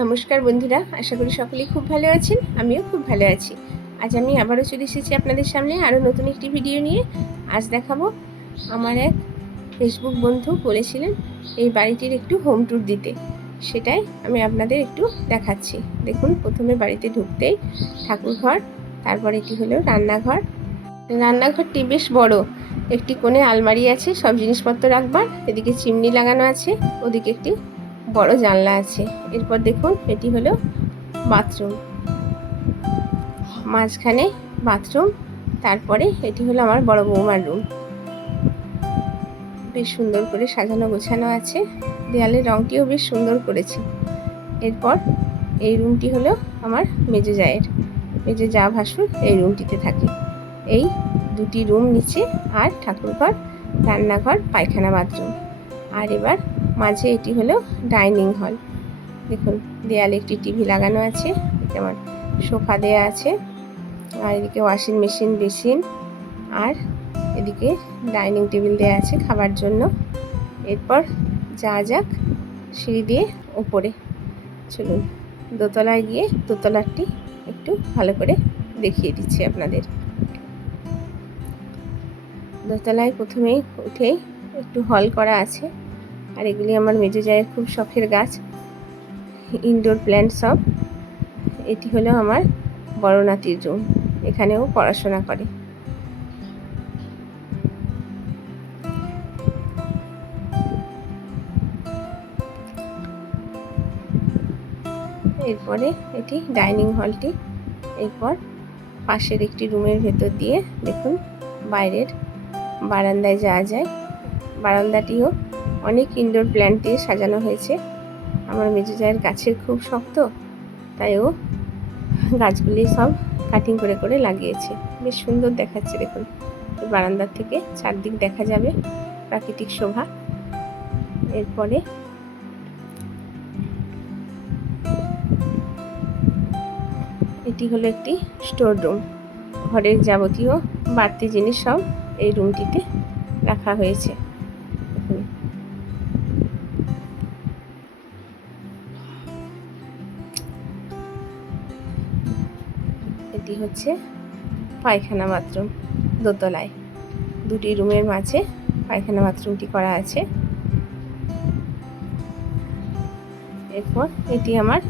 নমস্কার বন্ধুরা, আশা করি সকলেই খুব ভালো আছেন। আমিও খুব ভালো আছি। আজ আমি আবারও চলে এসেছি আপনাদের সামনে আরও নতুন একটি ভিডিও নিয়ে। আজ দেখাবো, আমার এক ফেসবুক বন্ধু বলেছিলেন এই বাড়িটির একটু হোম ট্যুর দিতে, সেটাই আমি আপনাদের একটু দেখাচ্ছি। দেখুন, প্রথমে বাড়িতে ঢুকতেই ঠাকুরঘর, তারপর এটি হলো রান্নাঘর। রান্নাঘরটি বেশ বড়, একটি কোণে আলমারি আছে সব জিনিসপত্র রাখবার, এদিকে চিমনি লাগানো আছে, ওদিকে একটি বড় জানলা আছে। এরপর দেখুন, এটি হলো বাথরুম, মাঝখানে বাথরুম, তারপরে এটি হলো আমার বড় বৌমার রুম। বেশ সুন্দর করে সাজানো গোছানো আছে, দেয়ালের রঙটিও বেশ সুন্দর করেছে। এরপর এই রুমটি হলো আমার মেজো জায়ের, মেজো জা ভাসুর এই রুমটিতে থাকে। এই দুটি রুম নিচে, আর ঠাকুরঘর, রান্নাঘর, পায়খানা, বাথরুম। আর এবার মাঝে এটি হলো ডাইনিং হল। দেখুন, দেয়ালে একটি টিভি লাগানো আছে, এদিকে আমার সোফা দেয়া আছে, আর এদিকে ওয়াশিং মেশিন, বেসিন, আর এদিকে ডাইনিং টেবিল দেয়া আছে খাবার জন্য। এরপর যা যাক সিঁড়ি দিয়ে ওপরে চলুন, দোতলায় গিয়ে দোতলাটি একটু ভালো করে দেখিয়ে দিচ্ছি আপনাদের। দোতলায় প্রথমেই উঠেই একটু হল করা আছে, আর এগুলি আমার মেজো জায়ের খুব শখের গাছ, ইনডোর প্ল্যান্ট সব। এটি হলো আমার বড় নাতির রুম, এখানেও পড়াশোনা করে। এরপরে এটি ডাইনিং হলটি। এরপর পাশের একটি রুমের ভেতর দিয়ে দেখুন বাইরের বারান্দায় যাওয়া যায়। বারান্দাটিও অনেক ইনডোর প্ল্যান্ট দিয়ে সাজানো হয়েছে। আমার মেজো জায়ের গাছের খুব শক্ত, তাই ও গাছগুলি সব কাটিং করে করে লাগিয়েছে, বেশ সুন্দর দেখাচ্ছে। দেখুন, বারান্দার থেকে চারদিক দেখা যাবে প্রাকৃতিক শোভা। এরপরে এটি হলো একটি স্টোর রুম, ঘরের যাবতীয় বাড়তি জিনিস সব এই রুমটিতে রাখা হয়েছে। এটি হচ্ছে পায়খানা বাথরুম, দোতলায় দুটি রুমের মাঝে পায়খানা বাথরুমটি করা আছে। এরপর এটি আমার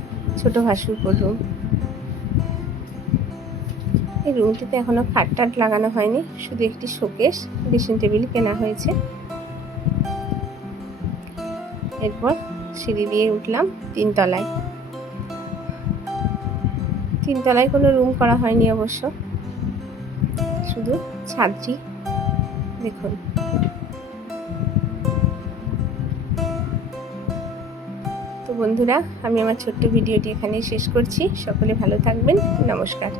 ছোট ভাসুরপুর রুম। এই রুমটিতে এখনো খাট টাট লাগানো হয়নি, শুধু একটি শোকেস, ড্রেসিং টেবিল কেনা হয়েছে। এরপর সিঁড়ি দিয়ে উঠলাম তিনতলায়। তিনতলায় কোনো রুম করা হয়নি অবশ্য, শুধু ছাদটি দেখুন। তো বন্ধুরা, আমি আমার ছোট্ট ভিডিওটি এখানেই শেষ করছি। সকলে ভালো থাকবেন, নমস্কার।